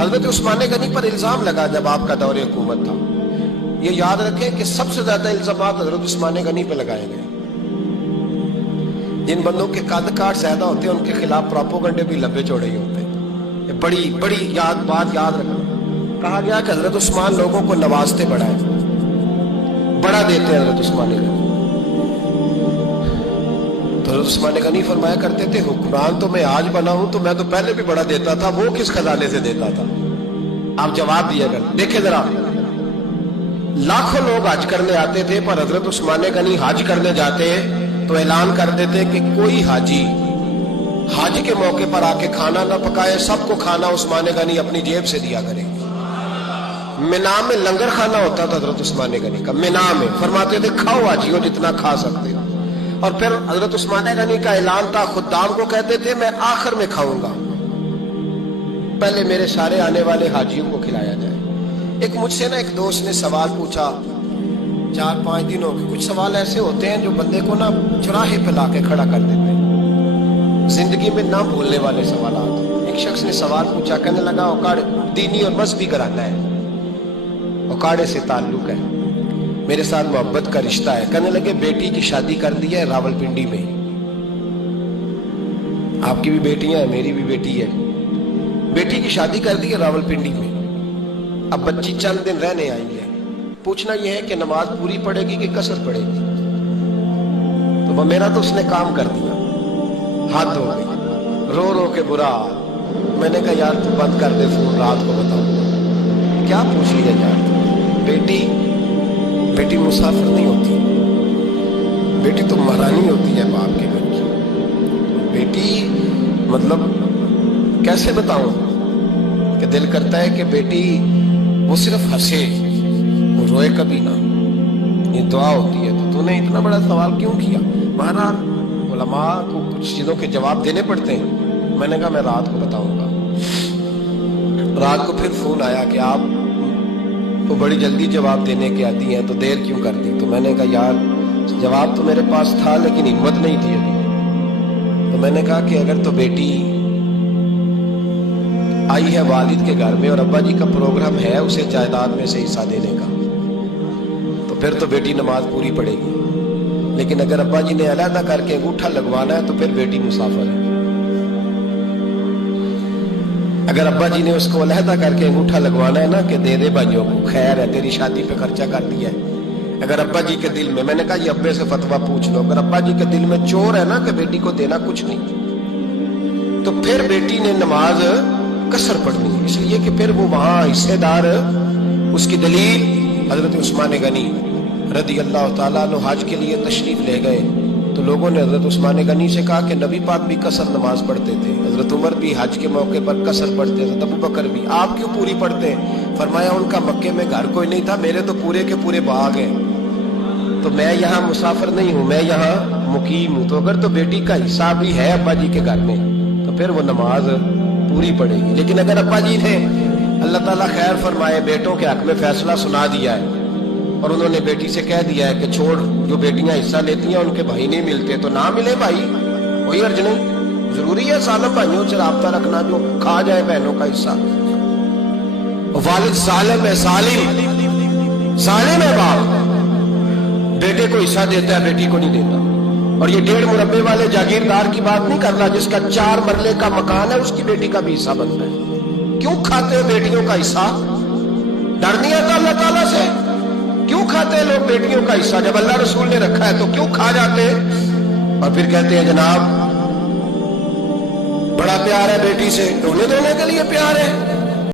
حضرت عثمان غنی پر الزام لگا جب آپ کا دور حکومت تھا. یہ یاد رکھیں کہ سب سے زیادہ الزامات حضرت عثمان غنی پہ لگائے گئے. جن بندوں کے قد کاٹ زیادہ ہوتے ہیں ان کے خلاف پروپیگنڈے بھی لمبے چوڑے ہی ہوتے ہیں. یہ بڑی بات یاد رکھنا. کہا گیا کہ حضرت عثمان لوگوں کو نوازتے بڑا ہے، بڑا دیتے ہیں حضرت عثمان غنی. تو حضرت عثمان غنی فرمایا کرتے تھے حکمران تو میں آج بنا ہوں تو میں تو پہلے بھی بڑا دیتا تھا، وہ کس خزانے سے دیتا تھا؟ آپ جواب دیا کر. دیکھیں ذرا، لاکھوں لوگ حج کرنے آتے تھے پر حضرت عثمان غنی حج کرنے جاتے تو اعلان کر دیتے کہ کوئی حاجی حج کے موقع پر آ کے کھانا نہ پکائے، سب کو کھانا عثمان غنی اپنی جیب سے دیا کرے. مینا میں لنگر کھانا ہوتا تھا حضرت عثمان غنی کا، مینا میں. فرماتے تھے کھاؤ حاجیوں جتنا کھا سکتے ہو. اور پھر حضرت عثمان غنی کا اعلان تھا، خدام کو کہتے تھے میں آخر میں کھاؤں گا، پہلے میرے سارے آنے والے حاجیوں کو کھلایا جائے. ایک مجھ سے ایک دوست نے سوال پوچھا 4-5 دنوں کے. کچھ سوال ایسے ہوتے ہیں جو بندے کو چوراہے پہ لا کے کھڑا کر دیتے ہیں، زندگی میں نہ بھولنے والے سوالات. ایک شخص نے سوال پوچھا، کہنے لگا اوکاڑے دینی اور مذہبی گھرانہ ہے، اوکاڑے سے تعلق ہے، میرے ساتھ محبت کا رشتہ ہے. کہنے لگے بیٹی کی شادی کر دی ہے راول پنڈی میں. آپ کی بھی بیٹیاں ہیں، میری بھی بیٹی ہے. بیٹی کی شادی کر دی ہے راول پنڈی میں. اب بچی چند دن رہنے آئی ہے. پوچھنا یہ ہے کہ نماز پوری پڑے گی کہ قصر پڑے گی؟ تو وہ میرا تو اس نے کام کر دیا، حد ہو گئی. رو رو کے برا حال. میں نے کہا یار تو بند کر دے فون، رات کو بتاؤں. کیا پوچھ لیا یار؟ بیٹی مسافر نہیں ہوتی، بیٹی تو مہرانی ہوتی ہے باپ کے گھر کی. بیٹی مطلب کیسے بتاؤں کہ دل کرتا ہے کہ بیٹی وہ صرف ہنسے، وہ روئے کبھی نہ. یہ دعا ہوتی ہے. تو نے اتنا بڑا سوال کیوں کیا؟ بہرحال علماء کو کچھ چیزوں کے جواب دینے پڑتے ہیں. میں نے کہا میں رات کو بتاؤں گا. رات کو پھر فون آیا کہ آپ تو بڑی جلدی جواب دینے کے عادی ہیں تو دیر کیوں کر دی؟ تو میں نے کہا یار جواب تو میرے پاس تھا لیکن ہمت نہیں تھی ابھی. تو میں نے کہا کہ اگر تو بیٹی آئی ہے والد کے گھر میں اور ابا جی کا پروگرام ہے اسے جائیداد میں سے حصہ دینے کا تو پھر تو بیٹی نماز پوری پڑے گی. لیکن اگر ابا جی نے علیحدہ کر کے انگوٹھا لگوانا ہے تو پھر بیٹی مسافر ہے. اگر ابا جی نے اس کو علیحدہ کر کے انگوٹھا لگوانا ہے نا کہ دے دے بھائیوں کو، خیر ہے تیری شادی پہ خرچہ کر دیا ہے. اگر ابا جی کے دل میں نے کہا یہ ابے سے فتویٰ پوچھ لو، اگر ابا جی کے دل میں چور ہے نا کہ بیٹی کو دینا کچھ نہیں تو پھر بیٹی نے نماز قصر پڑھنی ہے. اس لیے کہ پھر وہ وہاں حصے دار. اس کی دلیل حضرت عثمان غنی رضی اللہ تعالیٰ عنہ حج کے لیے تشریف لے گئے تو لوگوں نے حضرت عثمان غنی سے کہا کہ نبی پاک بھی قصر نماز پڑھتے تھے، حضرت عمر بھی حج کے موقع پر قصر پڑھتے تھے، ابو بکر بھی، آپ کیوں پوری پڑھتے ہیں؟ فرمایا ان کا مکے میں گھر کوئی نہیں تھا، میرے تو پورے کے پورے باغ ہیں، تو میں یہاں مسافر نہیں ہوں، میں یہاں مقیم ہوں. تو اگر تو بیٹی کا حصہ بھی ہے ابا جی کے گھر میں تو پھر وہ نماز پوری پڑے گی. لیکن اگر ابا جی نے اللہ تعالیٰ خیر فرمائے بیٹوں کے حق میں فیصلہ سنا دیا ہے اور انہوں نے بیٹی سے کہہ دیا ہے کہ چھوڑ، جو بیٹیاں حصہ لیتی ہیں ان کے بھائی نہیں ملتے تو نہ ملے بھائی، کوئی حرج نہیں. ضروری ہے سالم بھائیوں سے رابطہ رکھنا جو کھا جائے بہنوں کا حصہ. والد ظالم ہے، ظالم ہے باپ، بیٹے کو حصہ دیتا ہے بیٹی کو نہیں دیتا. اور یہ 1.5 مربے والے جاگیردار کی بات نہیں کر رہا جس کا 4 مرلے کا مکان ہے اس کی بیٹی کا بھی حصہ بنتا ہے. کیوں کھاتے ہیں بیٹیوں کا حصہ؟ ڈر نہیں آتا اللہ تعالیٰ سے؟ کیوں کھاتے ہیں لوگ بیٹیوں کا حصہ؟ جب اللہ رسول نے رکھا ہے تو کیوں کھا جاتے ہیں؟ اور پھر کہتے ہیں جناب بڑا پیار ہے بیٹی سے، رونے دھونے کے لیے پیار ہے.